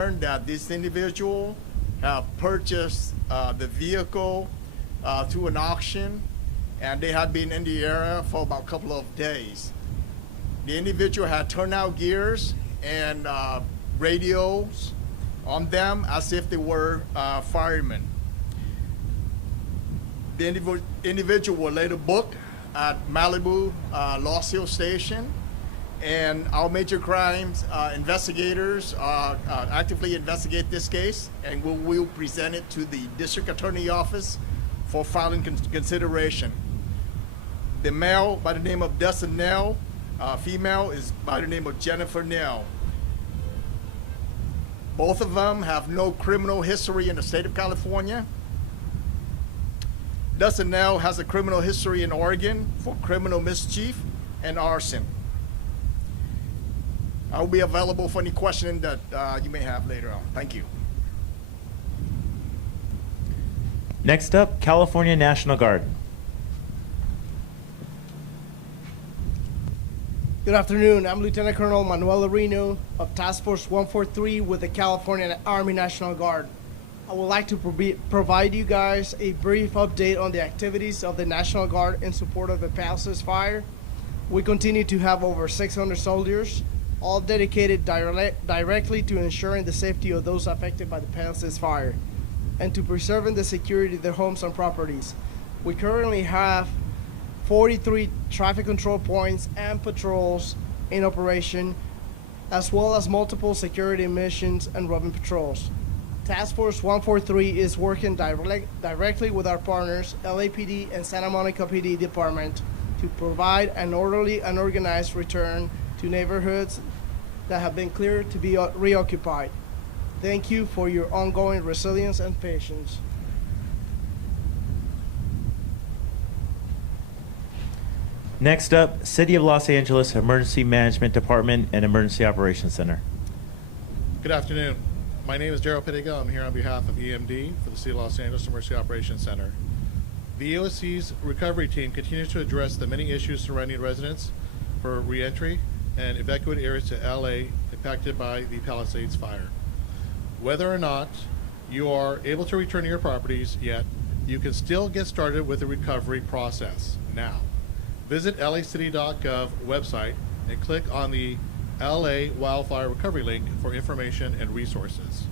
learned that this individual have purchased the vehicle through an auction, and they had been in the area for about a couple of days. The individual had turnout gears and radios on them as if they were firemen. The individual was later booked at Malibu Lost Hill Station, and our major crimes investigators actively investigate this case, and we will present it to the district attorney office for filing consideration. The male by the name of Dustin Nell, female is by the name of Jennifer Nell. Both of them have no criminal history in the state of California. Dustin Nell has a criminal history in Oregon for criminal mischief and arson. I'll be available for any questioning that you may have later on. Thank you. Next up, California National Guard. Good afternoon. I'm Lieutenant Colonel Manuel Areno of Task Force 143 with the California Army National Guard. I would like to provide you guys a brief update on the activities of the National Guard in support of the Palisades Fire. We continue to have over 600 soldiers, all dedicated directly to ensuring the safety of those affected by the Palisades Fire and to preserving the security of their homes and properties. We currently have 43 traffic control points and patrols in operation, as well as multiple security missions and roving patrols. Task Force 143 is working directly with our partners, LAPD and Santa Monica PD Department, to provide an orderly and organized return to neighborhoods that have been cleared to be reoccupied. Thank you for your ongoing resilience and patience. Next up, City of Los Angeles Emergency Management Department and Emergency Operations Center. Good afternoon. My name is Daryl Pittiga. I'm here on behalf of EMD for the City of Los Angeles Emergency Operations Center. The EOC's recovery team continues to address the many issues surrounding residents for reentry and evacuated areas to LA impacted by the Palisades Fire. Whether or not you are able to return to your properties yet, you can still get started with the recovery process now. Visit lacity.gov website and click on the LA Wildfire Recovery link for information and resources.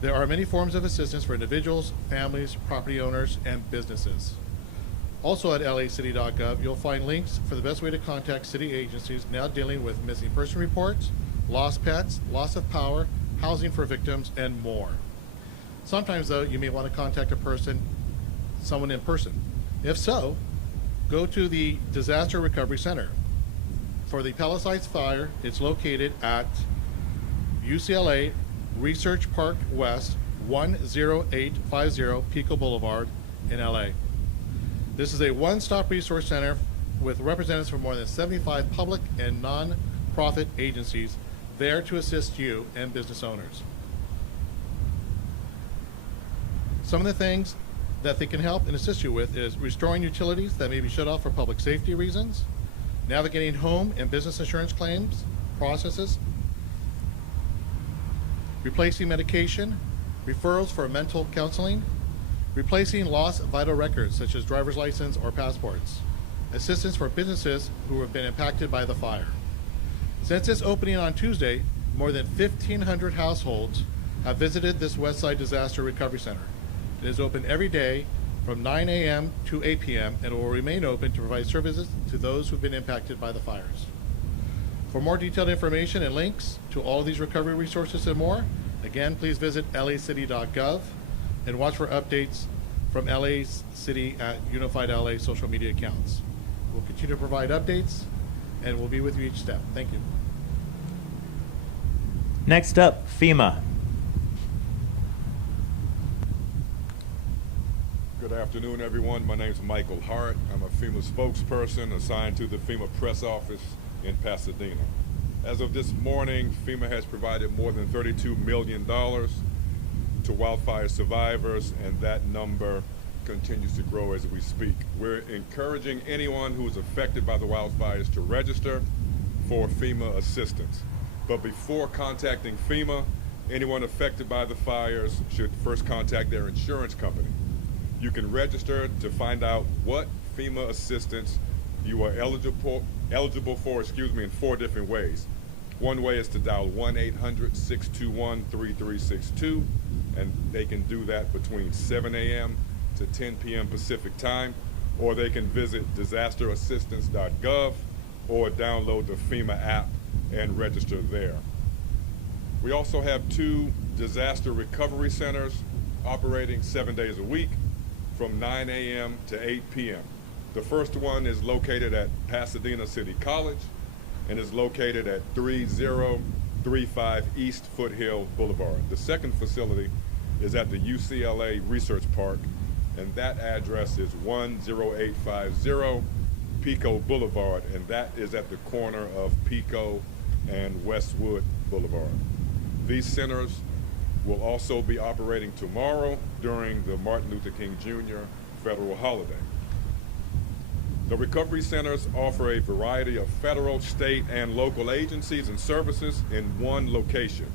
There are many forms of assistance for individuals, families, property owners, and businesses. Also at lacity.gov, you'll find links for the best way to contact city agencies now dealing with missing person reports, lost pets, loss of power, housing for victims, and more. Sometimes, though, you may want to contact someone in person. If so, go to the Disaster Recovery Center. For the Palisades Fire, it's located at UCLA Research Park West, 10850 Pico Boulevard in LA. This is a one-stop resource center with representatives from more than 75 public and non-profit agencies there to assist you and business owners. Some of the things that they can help and assist you with is restoring utilities that may be shut off for public safety reasons, navigating home and business insurance claims processes, replacing medication, referrals for mental counseling, replacing lost vital records such as driver's license or passports, assistance for businesses who have been impacted by the fire. Since its opening on Tuesday, more than 1,500 households have visited this Westside Disaster Recovery Center. It is open every day from 9 a.m. to 8 p.m. and will remain open to provide services to those who have been impacted by the fires. For more detailed information and links to all of these recovery resources and more, again, please visit lacity.gov and watch for updates from LA City at Unified LA social media accounts. We'll continue to provide updates and we'll be with you each step. Thank you. Next up, FEMA. Good afternoon, everyone. My name is Michael Hart. I'm a FEMA spokesperson assigned to the FEMA press office in Pasadena. As of this morning, FEMA has provided more than $32 million to wildfire survivors, and that number continues to grow as we speak. We're encouraging anyone who is affected by the wildfires to register for FEMA assistance. But before contacting FEMA, Anyone affected by the fires should first contact their insurance company. You can register to find out what FEMA assistance you are eligible for, in 4 different ways. One way is to dial 1-800-621-3362, and they can do that between 7 a.m. to 10 p.m. Pacific time, or they can visit disasterassistance.gov or download the FEMA app and register there. We also have 2 disaster recovery centers operating 7 days a week from 9 a.m. to 8 p.m. The first one is located at Pasadena City College and is located at 3035 East Foothill Boulevard. The second facility is at the UCLA Research Park, and that address is 10850 Pico Boulevard, and that is at the corner of Pico and Westwood Boulevard. These centers will also be operating tomorrow during the Martin Luther King Jr. federal holiday. The recovery centers offer a variety of federal, state, and local agencies and services in one location.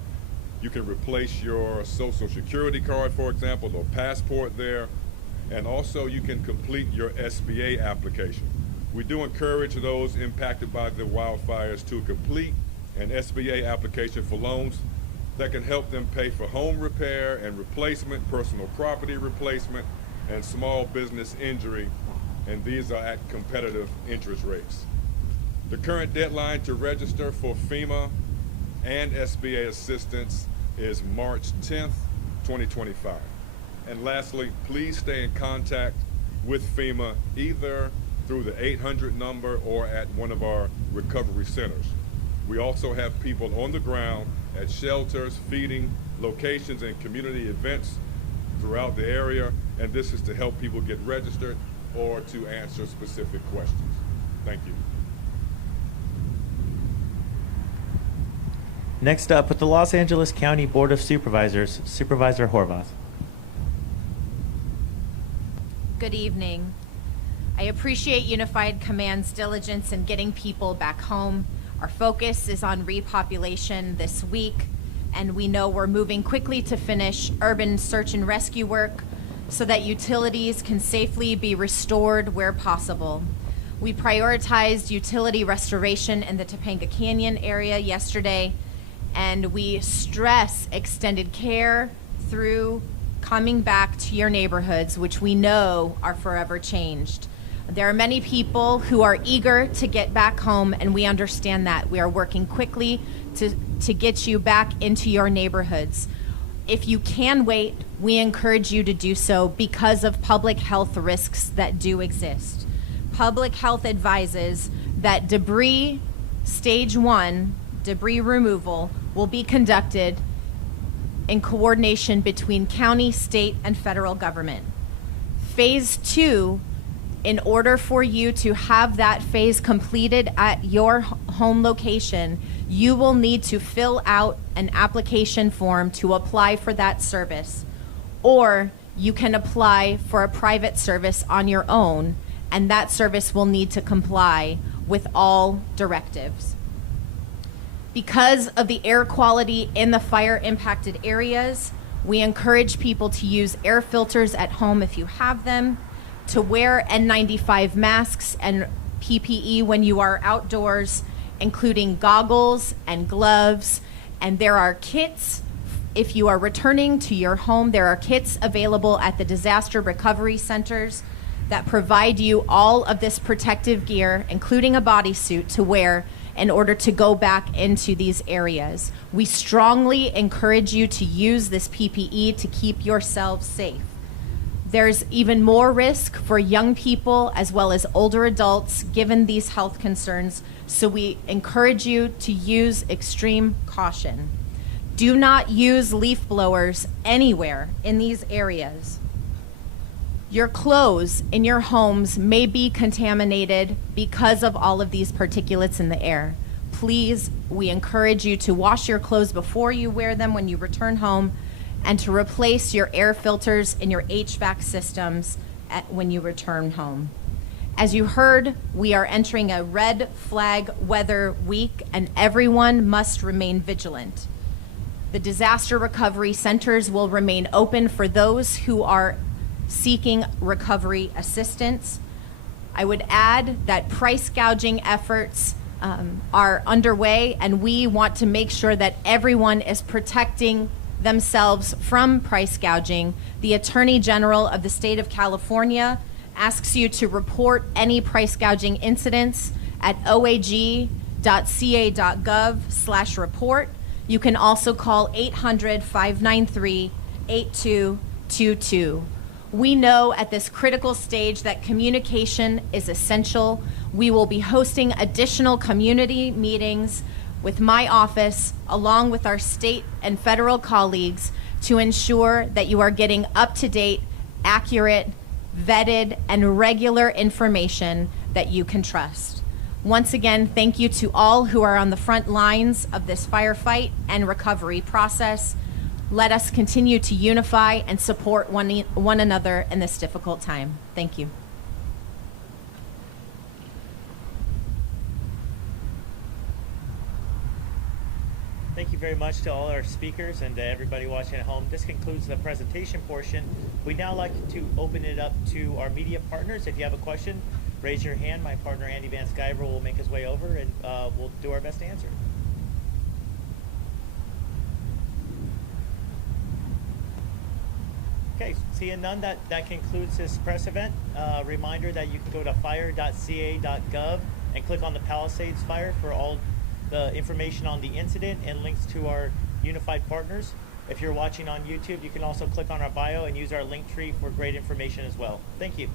You can replace your Social Security card, for example, or passport there, and also you can complete your SBA application. We do encourage those impacted by the wildfires to complete an SBA application for loans that can help them pay for home repair and replacement, personal property replacement, and small business injury, and these are at competitive interest rates. The current deadline to register for FEMA and SBA assistance is March 10th, 2025. And lastly, please stay in contact with FEMA either through the 800 number or at one of our recovery centers. We also have people on the ground at shelters, feeding locations, and community events throughout the area, and this is to help people get registered or to answer specific questions. Thank you. Next up, with the Los Angeles County Board of Supervisors, Supervisor Horvath. Good evening. I appreciate Unified Command's diligence in getting people back home. Our focus is on repopulation this week, and we know we're moving quickly to finish urban search and rescue work so that utilities can safely be restored where possible. We prioritized utility restoration in the Topanga Canyon area yesterday, and we stress extended care through coming back to your neighborhoods, which we know are forever changed. There are many people who are eager to get back home, and we understand that. We are working quickly to get you back into your neighborhoods. If you can wait, we encourage you to do so because of public health risks that do exist. Public health advises that debris, stage 1, debris removal, will be conducted in coordination between county, state, and federal government. Phase 2, in order for you to have that phase completed at your home location, you will need to fill out an application form to apply for that service, or you can apply for a private service on your own, and that service will need to comply with all directives. Because of the air quality in the fire impacted areas, we encourage people to use air filters at home if you have them, to wear N95 masks and PPE when you are outdoors, including goggles and gloves. And there are kits, if you are returning to your home, there are kits available at the disaster recovery centers that provide you all of this protective gear, including a bodysuit to wear in order to go back into these areas. We strongly encourage you to use this PPE to keep yourselves safe. There's even more risk for young people as well as older adults given these health concerns, so we encourage you to use extreme caution. Do not use leaf blowers anywhere in these areas. Your clothes in your homes may be contaminated because of all of these particulates in the air. Please, we encourage you to wash your clothes before you wear them when you return home, and to replace your air filters in your HVAC systems when you return home. As you heard, we are entering a red flag weather week, and everyone must remain vigilant. The disaster recovery centers will remain open for those who are seeking recovery assistance. I would add that price gouging efforts are underway, and we want to make sure that everyone is protecting themselves from price gouging. The Attorney General of the state of California asks you to report any price gouging incidents at oag.ca.gov/report. You can also call 800-593-8222. We know at this critical stage that communication is essential. We will be hosting additional community meetings with my office, along with our state and federal colleagues, to ensure that you are getting up-to-date, accurate, vetted, and regular information that you can trust. Once again, thank you to all who are on the front lines of this firefight and recovery process. Let us continue to unify and support one another in this difficult time. Thank you. Thank you very much to all our speakers and to everybody watching at home. This concludes the presentation portion. We'd now like to open it up to our media partners. If you have a question, raise your hand. My partner, Andy Van Sciver, will make his way over, and we'll do our best to answer. Okay, seeing none, that concludes this press event. Reminder that you can go to fire.ca.gov and click on the Palisades Fire for all the information on the incident and links to our unified partners. If you're watching on YouTube, you can also click on our bio and use our link tree for great information as well. Thank you.